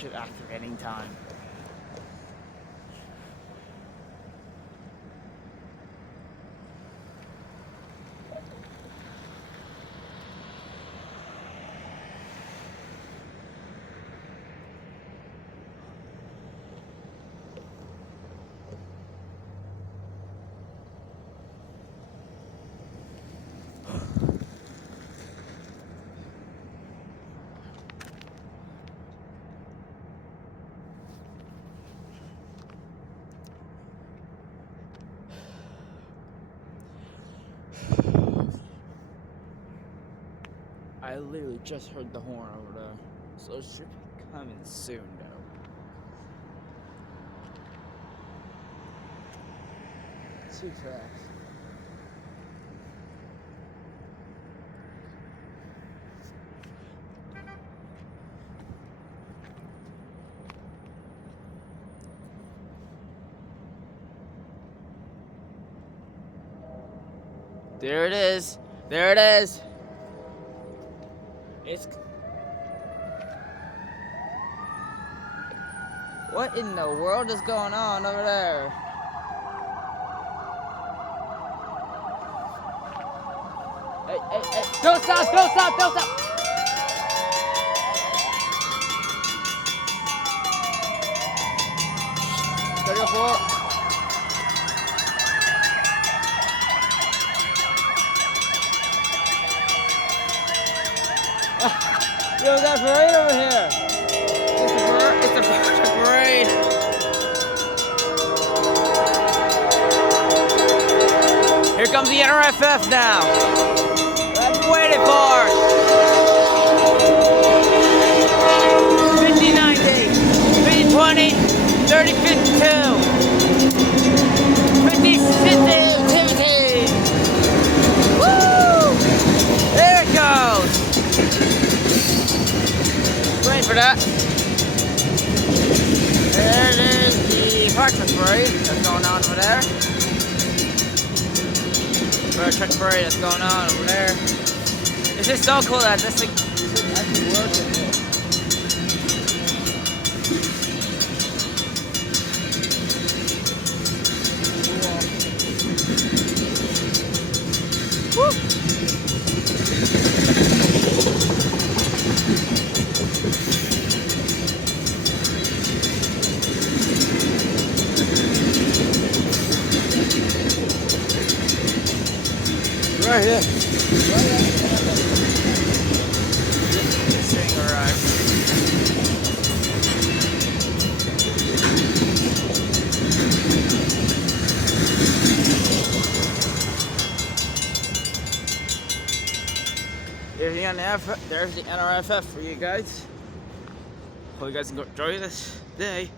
ship activating time. I literally just heard the horn over there, so it should be coming soon though. Too fast. There it is. There it is. It's... What in the world is going on over there? Hey, hey, hey. Don't stop, don't stop, don't stop! Gotta go for it. Yo, we got a parade over here. It's a parade. Here comes the Nrff now. I've been waiting for. 50-90, 50-20, 30-52, 50-50. Woo! There it goes. Waiting for that. There it is, the fire truck parade that's going on over there. Fire truck parade that's going on over there. It's just so cool that this thing is actually working. Woo! Right here. String arrived. There's the Nrff for you guys. Hope you guys can enjoy this day.